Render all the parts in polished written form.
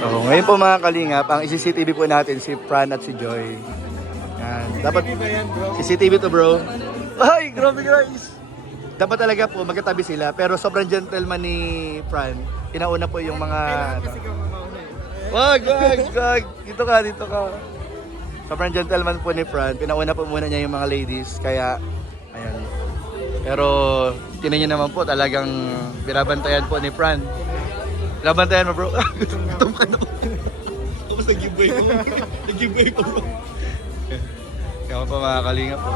So, ngayon po mga kalingap, ang CCTV po natin si Fran at si Joy. Yan. Dapat CCTV to, bro. Ay, grabe guys. Dapat talaga po magkatabi sila, pero sobrang gentleman ni Fran. Pinauna po yung mga Wag. Dito ka. Sobrang gentleman po ni Fran. Pinauna po muna niya yung mga ladies, kaya ayan. Pero tinan niyo naman po, talagang binabantayan po ni Fran. Binabantayan mo, bro. Gutom ka na po. Tapos nag-giveaway po. Nag-giveaway po, bro. Kaya po mga kalingap po.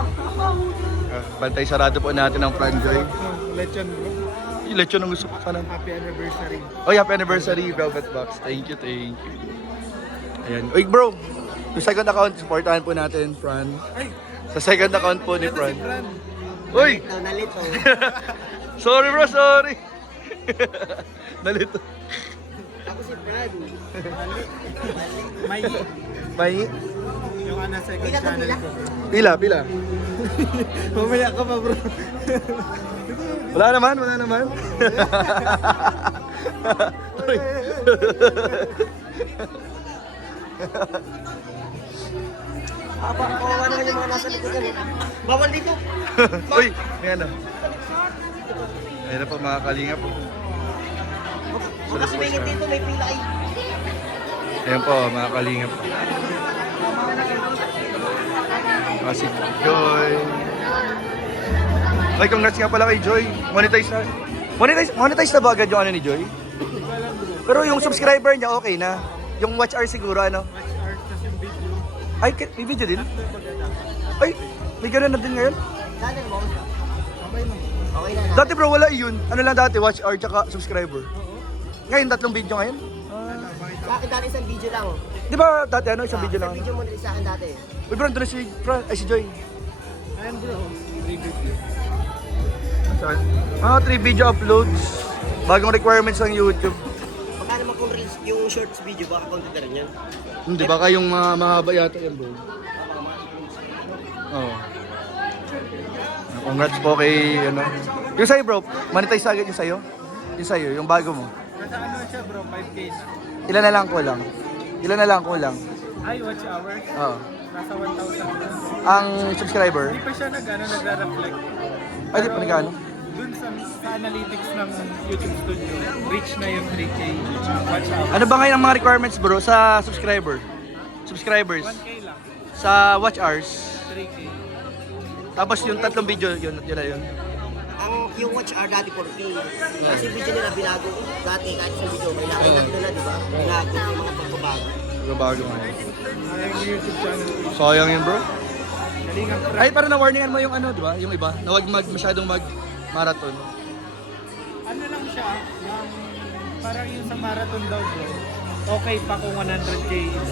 Bantay sarado po natin ang Fran Joy. Lechon, bro. Yung lechon ang gusto ko sana. Happy anniversary. Oh, happy anniversary, Velvet Box. Thank you. Ayan. Uy, bro. Yung second account, supportahan po natin, Fran. Ay! Sa second account po ni Fran. Fran. Uy! Nalito. Sorry, bro. Sorry. Nalito. Ako si Brad. May May yung second Pila to, channel pila? ko. pila. Mamaya ka pa, bro. Wala naman. Uy. Kawawa naman yung mga nasa likodan. Bawal dito. Uy, may ano. Ayun na po mga kalingap po. Baka sumingit dito, may pila ay. Ayan po mga kalingap po. Si Joy. Ay, congrats nga pala kay Joy. Monetize na ba agad yung ano ni Joy? Pero yung subscriber niya okay na. Yung watch hour siguro ano. Watch art kasi yung video. Ay, may video din? Ay, may ganun na din ngayon? Channel mo. Okay mo. Okay na. Dati bro, wala yun. Ano lang dati, watch hour tsaka subscriber. Ngayon, 3 video ngayon. Sa akin dati isang video lang. Di ba dati ano, isang video lang? Isang video mo din sa akin dati. Uy bro, doon si Joy. Ayan, bro. 3 video. Saan? 3 video uploads. Bagong requirements ng YouTube. Baka naman kung reels, yung shorts video, baka content na rin yan. Hindi, baka yung mahaba yata yan bro. Oo. Congrats po kay, ano. Yung sa'yo bro, monetize agad yung sa'yo? Yung sa'yo, yung bago mo. Nasa ano siya, bro? 5K na. Ilan na lang kulang? Ay, watch hours. Oo. Nasa 1,000. Ang subscriber, Hindi pa siya nagre-reflect. ay di pa nagkano? Dun sa analytics ng YouTube Studio, reach na yung 3K watch hours. Ano ba ngayon ang mga requirements bro sa subscribers? 1K lang. Sa watch hours. 3K. Tapos yung 3 video, yun na yun. Yung watch hour dati 4K. Kasi video nila binago. Dati kahit sa video, may nakailan na, di ba? Binago yung mga pagbabago. Bago ngayon. Ay, yung YouTube channel. Sayang yun bro. Galingan pre. Ay, parang na-warningan mo yung ano, di ba? Yung iba, na huwag masyadong mag-marathon. Ano lang siya, parang yung sa marathon daw bro, okay pa kung 100k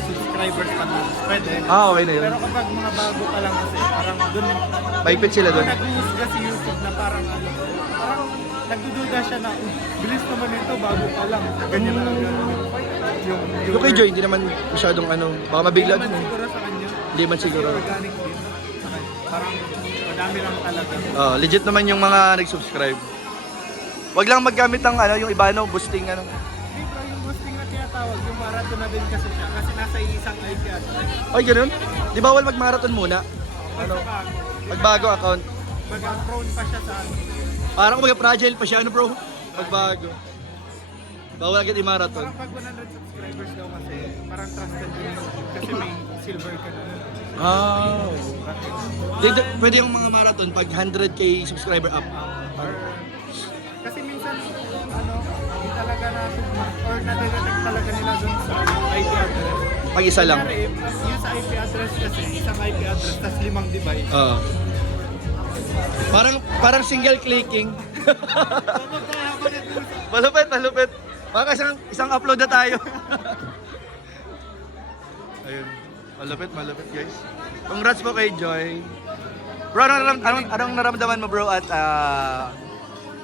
subscribers pa na. Pwede. Okay na yun. Pero kapag mga bago pa lang kasi, parang dun, Maipit sila dun. nag-uusga si YouTube na parang nagdududa siya na, bilis naman ito, bago pa lang. Ganyan lang Yung kay Joy, hindi naman masyadong ano, baka mabigla Hindi dun man eh. siguro sa kanya. Hindi man siguro. Kasi organic din. Parang madami lang talaga. Legit naman yung mga nag-subscribe. Wag lang maggamit ng ano, yung iba no, boosting ano. Hindi bro, yung boosting na tinatawag, yung marathon na din kasi siya. Kasi nasa isang IP address. Ay, ganun? Di bawal mag-marathon muna? Ano? Pagbago account. Mag-prone pa siya sa ano. Parang kumbaga fragile pa siya, ano bro? Pagbago. Bawal agad i-marathon. Parang pag 100 subscribers daw kasi, parang trusted din. Kasi may silver ka na. Pwede yung mga marathon pag 100k subscriber up. Or, kasi minsan, hindi talaga natugma. Or nadedetect talaga nila dun sa IP address. Pag isa lang. Kunyari, yung sa IP address kasi, isang IP address, tas 5 device. Parang single clicking. Malupit. Baka isang upload na tayo. Ayun. Malupit guys. Congrats po kay Joy. Bro, anong naramdaman mo bro at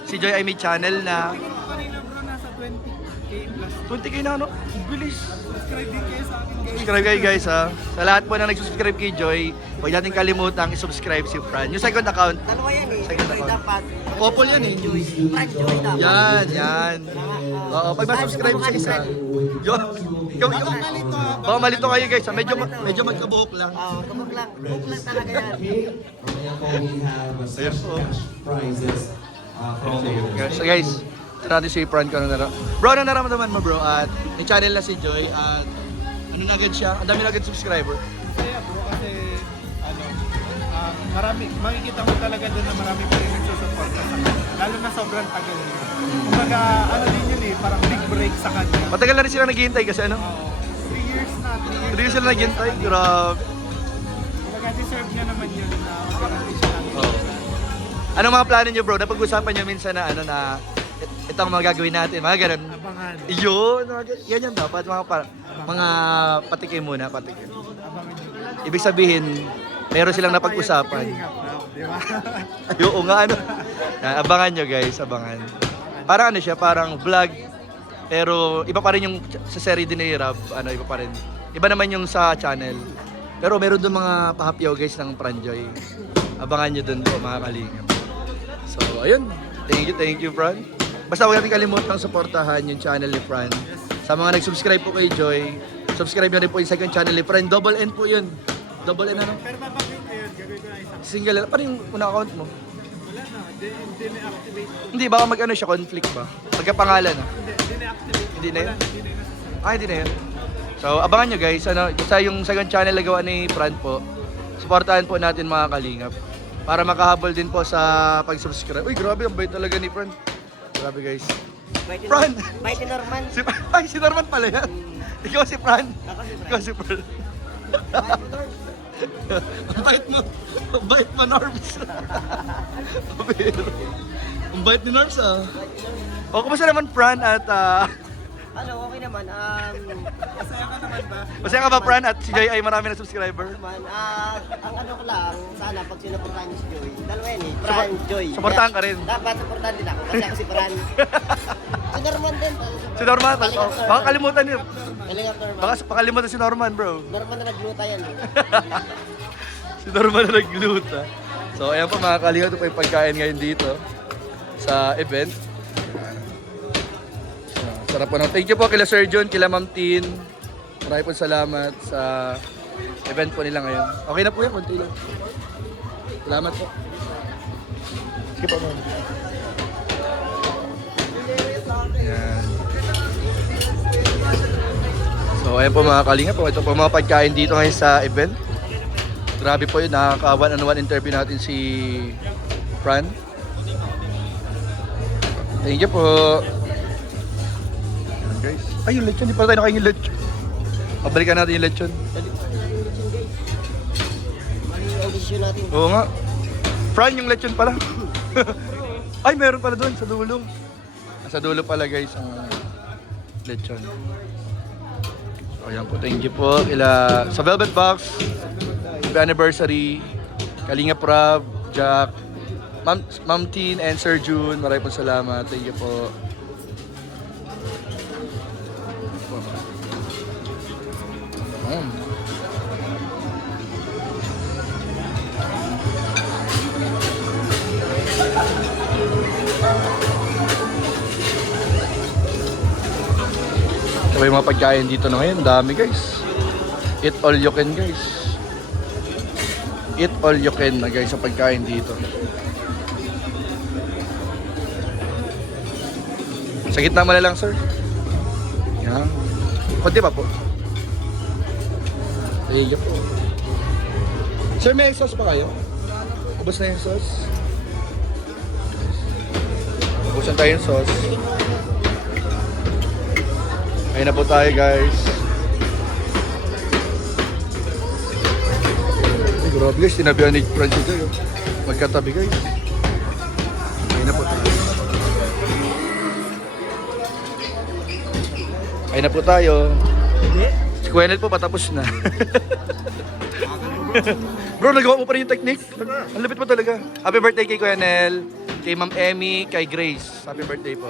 si Joy ay may channel na Kanina bro, nasa 20k plus. 20k na ano? Bilis. Subscribe din kayo sa akin guys. Subscribe kayo guys ha. Sa lahat po na nag-subscribe kay Joy, huwag natin kalimutang i-subscribe si Fran. Yung second account, Dalawa yan eh. Second Joy account. dapat. Couple yan eh. Joy. Fran Joy dapat. yan. Oo, pag ma-subscribe sa isa, Yo, baka malito kayo guys, ah. Medyo magkabuhok lang. Kapag lang. Buhok lang talaga yan. Mamaya po we have a Ayun po. cash prizes from the So guys, ito natin si Fran ko ano Bro, ano nararamdaman mo bro? At may channel na si Joy at ano na agad siya? Ang dami na agad subscriber. Kaya bro, kasi ano, marami, makikita mo talaga doon na marami pa rin nagsusupport sa kanya. Lalo na sobrang tagal niya. Kumbaga, ano din yun eh, parang big break sa kanya. Matagal na rin sila naghihintay kasi ano? 3 years na, 3 years. 3 years sila naghihintay. Grabe. Kumbaga, deserve niya naman yun na magkaroon din siya ng Oh. Anong mga plano niyo bro? Napag-usapan niyo minsan na ano na ito ang mga gagawin natin, mga ganun. abangan. Yun, yan yan dapat mga patikim muna, patikim. Abangan niyo. Ibig sabihin, meron silang napag-usapan. Kalingap daw, di ba? Ay, oo nga ano. Abangan nyo guys, abangan. Parang ano siya, parang vlog. Pero iba pa rin yung sa serie din ni Rob, ano, iba pa rin. Iba naman yung sa channel. Pero meron doon mga pahapyaw guys ng Franjoy. Abangan nyo doon po mga kalingap. So, ayun. Thank you, Fran. Basta huwag natin kalimutang suportahan yung channel ni Fran. Sa mga nag-subscribe po kay Joy, subscribe nyo rin po yung second channel ni Fran. Double N po yun. Double N ano? Pero babagay ko yun, gagawin ko na isang. Single, paano yung unang account mo? Wala na, hindi na-activate. Hindi, baka mag-ano siya, conflict ba? Pagkapangalan ah. Hindi na-activate. Hindi na yun? Wala, hindi na yun nasa- Ah, hindi na yun. So, abangan nyo guys, ano, sa yung second channel na gawa ni Fran po, supportahan po natin mga kalingap. Para makahabol din po sa pag-subscribe. Uy, grabe, ang bait talaga ni Fran. Grabe guys. Fran! Mighty Norman. Si Norman pala yan. Ikaw si Fran. Ako si Fran. Ikaw si Fran. Ang bait mo. Ang bait mo, Norbs. Ang bait ni Norbs ah. O, kumusta naman Fran at Ano, okay naman. Masaya ka naman ba? masaya ka ba Fran at si Joy ay marami na subscriber? Naman, ang ano ko lang, sana pag sinuportahan niyo si Joy. Dalawa yan eh, Fran, Joy. Supportahan ka rin. Dapat supportahan din ako kasi ako si Fran. Si Norman din. Si Norman, baka kalimutan niyo. Kalingap Norman. Baka pakalimutan si Norman bro. Norman na nagluta yan eh. Si Norman na nagluta. So ayan po mga kalingap, ito po yung pagkain ngayon dito sa event. Sarap po ng thank you po kila Sir John, kila Ma'am Tin. Maraming po salamat sa event po nila ngayon. Okay na po yan, konti lang. Salamat po. Sige po ma'am. Ayan. So ayan po mga kalinga po, ito po mga pagkain dito ngayon sa event. Grabe po yun, nakaka one-on-one interview natin si Fran. Thank you po. Guys. Ay, yung lechon. Di pa tayo nakain yung lechon. Pabalikan natin yung lechon. Mali audition natin. Oo nga. Fran, yung lechon pala. Ay, meron pala doon sa dulo. Sa dulo pala guys ang lechon. So, ayan po. Thank you po. Sa Velvet Box, happy anniversary, Kalingap Rob, Jack, Ma'am Tin, and Sir June. Maraming po salamat. Thank you po. Ito yung mga pagkain dito na ngayon. Dami guys. Eat all you can guys. Eat all you can na guys sa pagkain dito. Sa gitna mo na lang sir. Yan. Kunti pa po. Thank you po. Sir, may sauce pa kayo? Ubus na yung sauce. Ubusan tayo yung sauce. Ayun na po tayo guys. Ay, grabe guys, tinabihan ni Francis tayo. Magkatabi guys. Ayun na po tayo. Ayun na po tayo. Si Kuenel po patapos na. Bro, nagawa mo pa rin yung technique. Ang lapit mo talaga. Happy birthday kay Kuenel, kay Ma'am Emmy, kay Grace. Happy birthday po.